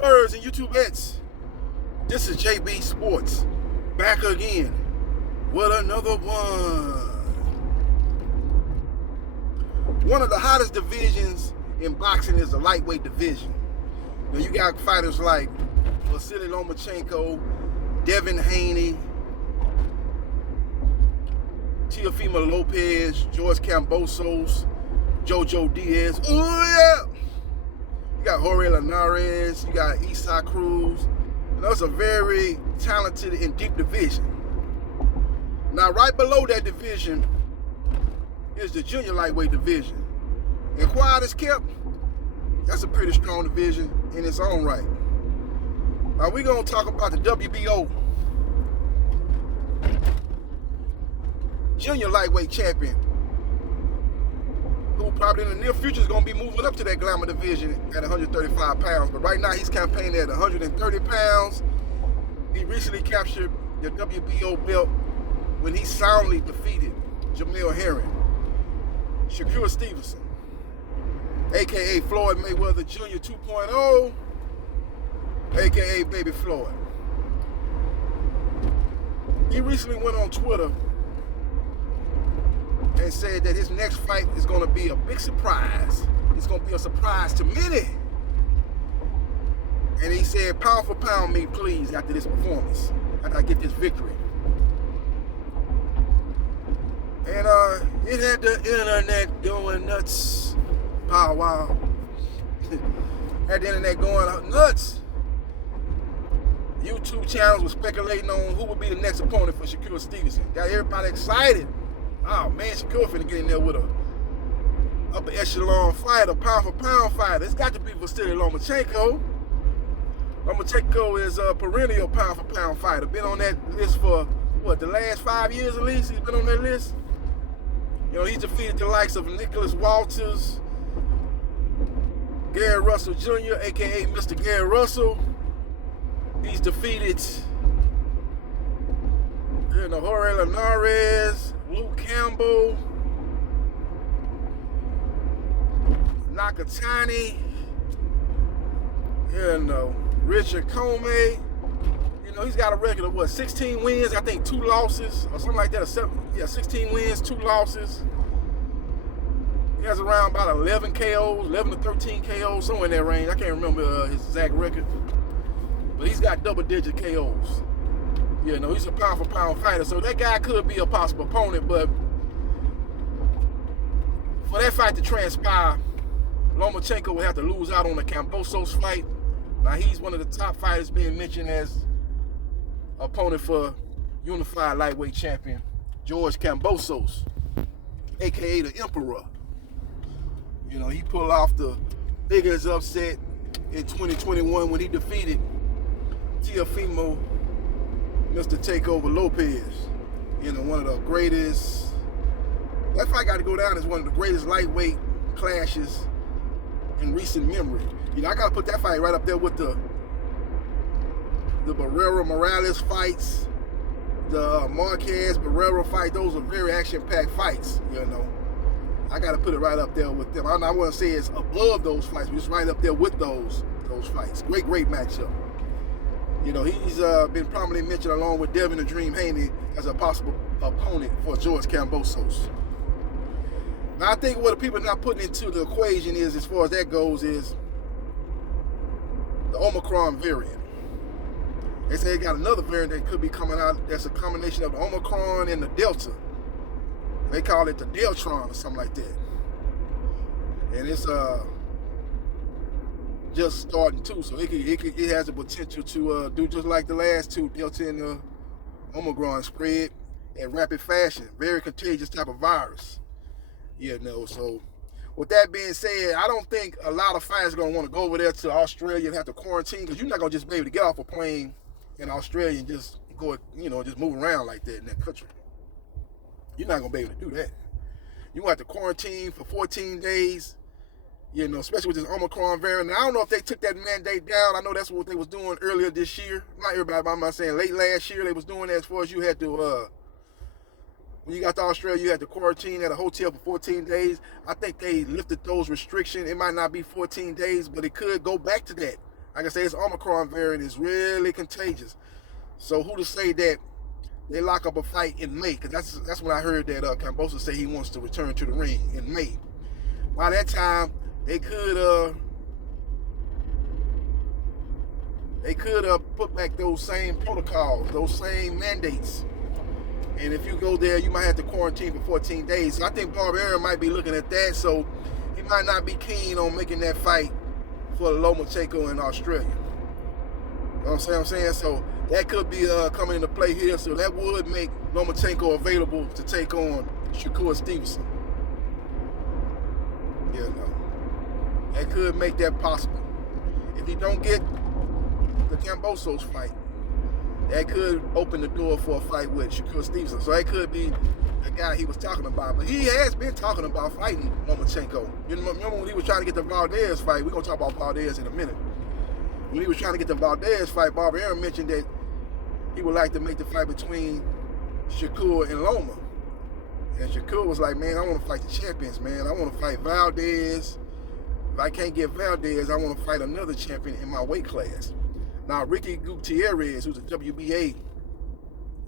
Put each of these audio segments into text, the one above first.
YouTubers and YouTubettes, this is JB Sports, back again with another one. One of the hottest divisions in boxing is the lightweight division. Now you got fighters like Vasily Lomachenko, Devin Haney, Teofimo Lopez, George Kambosos, Jojo Diaz. Oh yeah! You got Jorge Linares, you got Isaac Cruz. And that's a very talented and deep division. Now right below that division is the junior lightweight division. And quiet as kept, that's a pretty strong division in its own right. Now we're going to talk about the WBO junior lightweight champion, who probably in the near future is going to be moving up to that glamour division at 135 pounds. But right now he's campaigning at 130 pounds. He recently captured the WBO belt when he soundly defeated Jamil Herring, Shakur Stevenson, a.k.a. Floyd Mayweather Jr. 2.0, a.k.a. Baby Floyd. He recently went on Twitter and said that his next fight is going to be a big surprise. It's going to be a surprise to many. And he said, pound for pound me, please, after this performance, after I get this victory. And it had the internet going nuts. Pow wow. Had the internet going nuts. YouTube channels were speculating on who would be the next opponent for Shakur Stevenson. Got everybody excited. Oh man, Shakur finna get in there with a upper echelon fighter, pound for pound fighter. It's got to be Vasily Lomachenko. Lomachenko is a perennial pound for pound fighter. Been on that list for what, the last 5 years at least? He's been on that list. You know, he's defeated the likes of Nicholas Walters, Gary Russell Jr., aka Mr. Gary Russell. He's defeated, Jorge Linares, Luke Campbell, Nakatani, Richard Comey. He's got a record of 16 wins, I think 2 losses, or something like that. 16 wins, 2 losses. He has around about 11 KOs, 11 to 13 KOs, somewhere in that range. I can't remember his exact record. But he's got double-digit KOs. He's a pound-for-pound fighter, so that guy could be a possible opponent, but for that fight to transpire, Lomachenko would have to lose out on the Kambosos fight. Now, he's one of the top fighters being mentioned as opponent for unified lightweight champion George Kambosos, a.k.a. the Emperor. He pulled off the biggest upset in 2021 when he defeated Teofimo Mr. Takeover Lopez. One of the greatest. That fight got to go down as one of the greatest lightweight clashes in recent memory. I got to put that fight right up there with the Barrera Morales fights, the Marquez Barrera fight. Those are very action-packed fights. I got to put it right up there with them. I want to say it's above those fights, but it's right up there with those fights. Great matchup. He's been prominently mentioned along with Devin the Dream Haney as a possible opponent for George Kambosos. Now, I think what the people are not putting into the equation is, as far as that goes, is the Omicron variant. They say they got another variant that could be coming out that's a combination of the Omicron and the Delta. They call it the Deltron or something like that. And it's just starting too, so it has the potential to do just like the last two, Delta and the Omicron, spread in rapid fashion. Very contagious type of virus. So with that being said, I don't think a lot of fighters are going to want to go over there to Australia and have to quarantine, because you're not going to just be able to get off a plane in Australia and just go, just move around like that in that country. You're not going to be able to do that. You're going to have to quarantine for 14 days, especially with this Omicron variant. Now, I don't know if they took that mandate down. I know that's what they was doing earlier this year. Not everybody, but I'm not saying late last year they was doing that, as far as you had to, when you got to Australia, you had to quarantine at a hotel for 14 days. I think they lifted those restrictions. It might not be 14 days, but it could go back to that. Like I say, this Omicron variant is really contagious. So who to say that they lock up a fight in May? Because that's when I heard that Kambosos say he wants to return to the ring in May. By that time, they could put back those same protocols, those same mandates. And if you go there, you might have to quarantine for 14 days. So I think Barbarian might be looking at that. So he might not be keen on making that fight for Lomachenko in Australia. You know what I'm saying? So that could be coming into play here. So that would make Lomachenko available to take on Shakur Stevenson. Yeah, no. That could make that possible. If he don't get the Kambosos fight, that could open the door for a fight with Shakur Stevenson. So that could be the guy he was talking about. But he has been talking about fighting Lomachenko. You remember when he was trying to get the Valdez fight? We're going to talk about Valdez in a minute. When he was trying to get the Valdez fight, Barbarian mentioned that he would like to make the fight between Shakur and Loma. And Shakur was like, man, I want to fight the champions, man. I want to fight Valdez. If I can't get Valdez, I want to fight another champion in my weight class. Now, Ricky Gutierrez, who's a WBA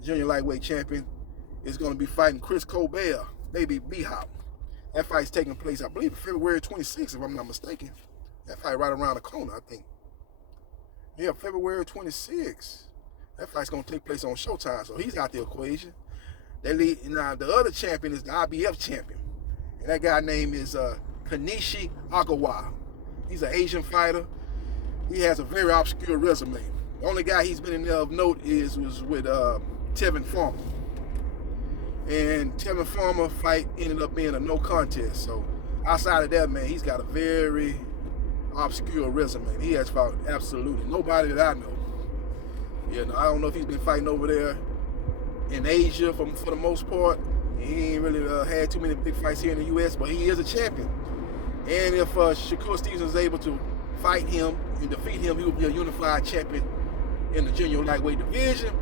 junior lightweight champion, is going to be fighting Chris Colbert, baby B-Hop. That fight's taking place, I believe, February 26th, if I'm not mistaken. That fight right around the corner, I think. Yeah, February 26th. That fight's going to take place on Showtime, so he's out the equation. Now, the other champion is the IBF champion. And that guy name is Kenichi Ogawa. He's an Asian fighter. He has a very obscure resume. The only guy he's been in there of note was with Tevin Farmer. And Tevin Farmer fight ended up being a no contest. So outside of that, man, he's got a very obscure resume. He has fought absolutely nobody that I know. You know, I don't know if he's been fighting over there in Asia for the most part. He ain't really had too many big fights here in the U.S., but he is a champion. And if Shakur Stevenson is able to fight him and defeat him, he will be a unified champion in the junior lightweight division.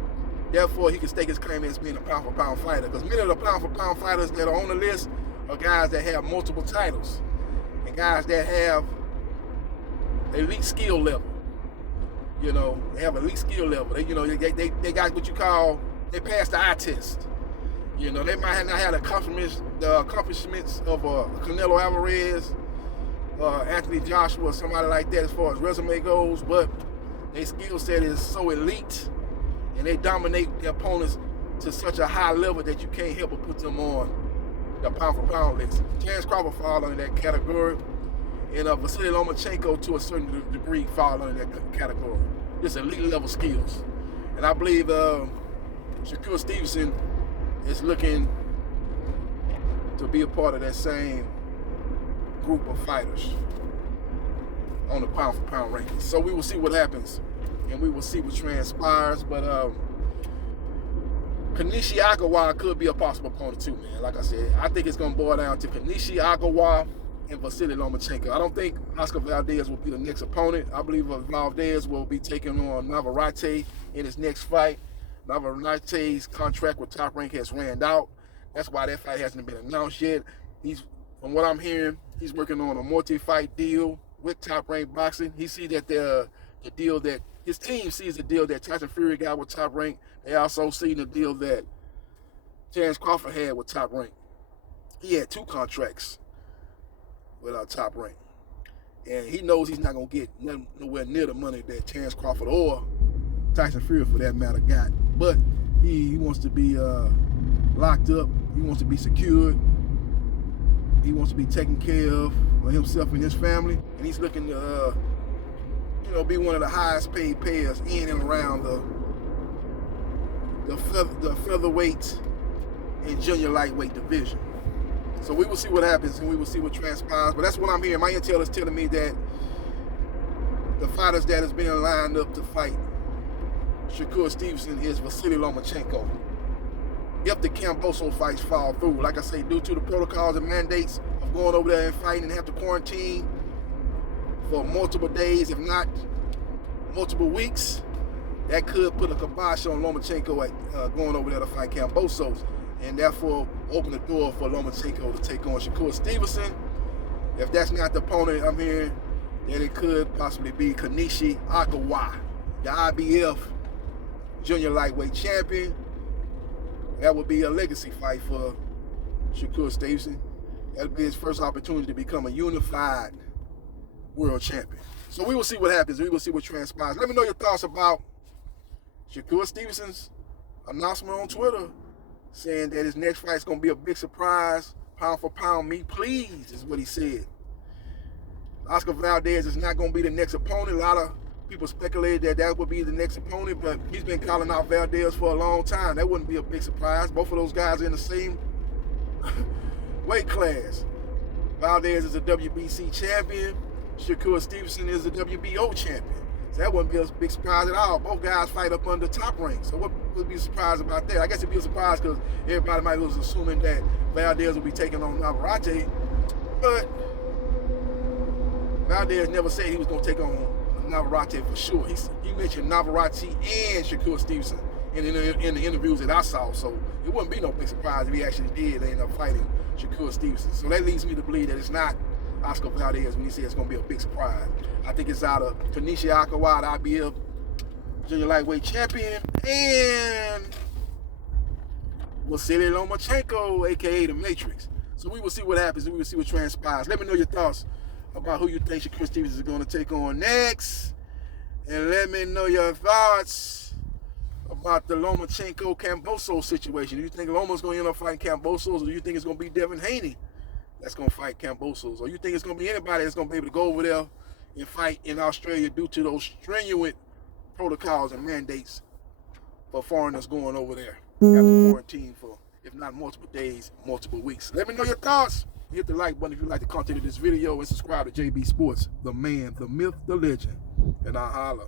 Therefore, he can stake his claim as being a pound-for-pound fighter. Because many of the pound-for-pound fighters that are on the list are guys that have multiple titles and guys that have elite skill level. You know, they have elite skill level. They got what you call, they pass the eye test. You know, they might not have the accomplishments of Canelo Alvarez, Anthony Joshua, or somebody like that as far as resume goes, but their skill set is so elite and they dominate their opponents to such a high level that you can't help but put them on the pound-for-pound list. Terence Crawford fall under that category, and Vasily Lomachenko, to a certain degree, fall under that category. Just elite level skills. And I believe Shakur Stevenson is looking to be a part of that same group of fighters on the pound-for-pound rankings. So we will see what happens, and we will see what transpires. But Kenichi Ogawa could be a possible opponent too, man. Like I said, I think it's going to boil down to Kenichi Ogawa and Vasily Lomachenko. I don't think Oscar Valdez will be the next opponent. I believe Valdez will be taking on Navarrete in his next fight. Navarrete's contract with Top Rank has ran out. That's why that fight hasn't been announced yet. From what I'm hearing, he's working on a multi-fight deal with Top Rank Boxing. He sees that the deal that his team sees the deal that Tyson Fury got with Top Rank. They also see the deal that Terence Crawford had with Top Rank. He had 2 contracts with Top Rank, and he knows he's not gonna get nowhere near the money that Terence Crawford or Tyson Fury, for that matter, got. But he wants to be locked up. He wants to be secured. He wants to be taken care of for himself and his family, and he's looking to, be one of the highest paid players in and around the featherweight and junior lightweight division. So we will see what happens, and we will see what transpires. But that's what I'm hearing. My intel is telling me that the fighters that is being lined up to fight Shakur Stevenson is Vasily Lomachenko. If the Kambosos fights fall through, like I say, due to the protocols and mandates of going over there and fighting and have to quarantine for multiple days, if not multiple weeks, that could put a kibosh on Lomachenko at going over there to fight Kambosos, and therefore open the door for Lomachenko to take on Shakur Stevenson. If that's not the opponent I'm hearing, that it could possibly be Kenichi Ogawa, the IBF junior lightweight champion. That would be a legacy fight for Shakur Stevenson. That would be his first opportunity to become a unified world champion. So we will see what happens. We will see what transpires. Let me know your thoughts about Shakur Stevenson's announcement on Twitter saying that his next fight is going to be a big surprise. Pound for pound, me please, is what he said. Oscar Valdez is not going to be the next opponent. A lot of people speculated that would be the next opponent, but he's been calling out Valdez for a long time. That wouldn't be a big surprise. Both of those guys are in the same weight class. Valdez is a WBC champion. Shakur Stevenson is a WBO champion. So that wouldn't be a big surprise at all. Both guys fight up under top rank. So what would be a surprise about that? I guess it'd be a surprise because everybody might was assuming that Valdez would be taking on Navarrete, but Valdez never said he was going to take on Navarrete for sure. He mentioned Navarrete and Shakur Stevenson in the interviews that I saw. So it wouldn't be no big surprise if he actually did end up fighting Shakur Stevenson. So that leads me to believe that it's not Oscar Valdez when he says it's going to be a big surprise. I think it's out of Kenichi Ogawa, the IBF junior lightweight champion, and Vasily Lomachenko, a.k.a. The Matrix. So we will see what happens and we will see what transpires. Let me know your thoughts about who you think Shakur Stevenson is going to take on next. And let me know your thoughts about the Lomachenko-Kambosos situation. Do you think Loma's going to end up fighting Kambosos, or do you think it's going to be Devin Haney that's going to fight Kambosos? Or you think it's going to be anybody that's going to be able to go over there and fight in Australia due to those stringent protocols and mandates for foreigners going over there? You have to quarantine for, if not multiple days, multiple weeks. Let me know your thoughts. Hit the like button if you like the content of this video, and subscribe to JB Sports, the man, the myth, the legend, and I'll holla.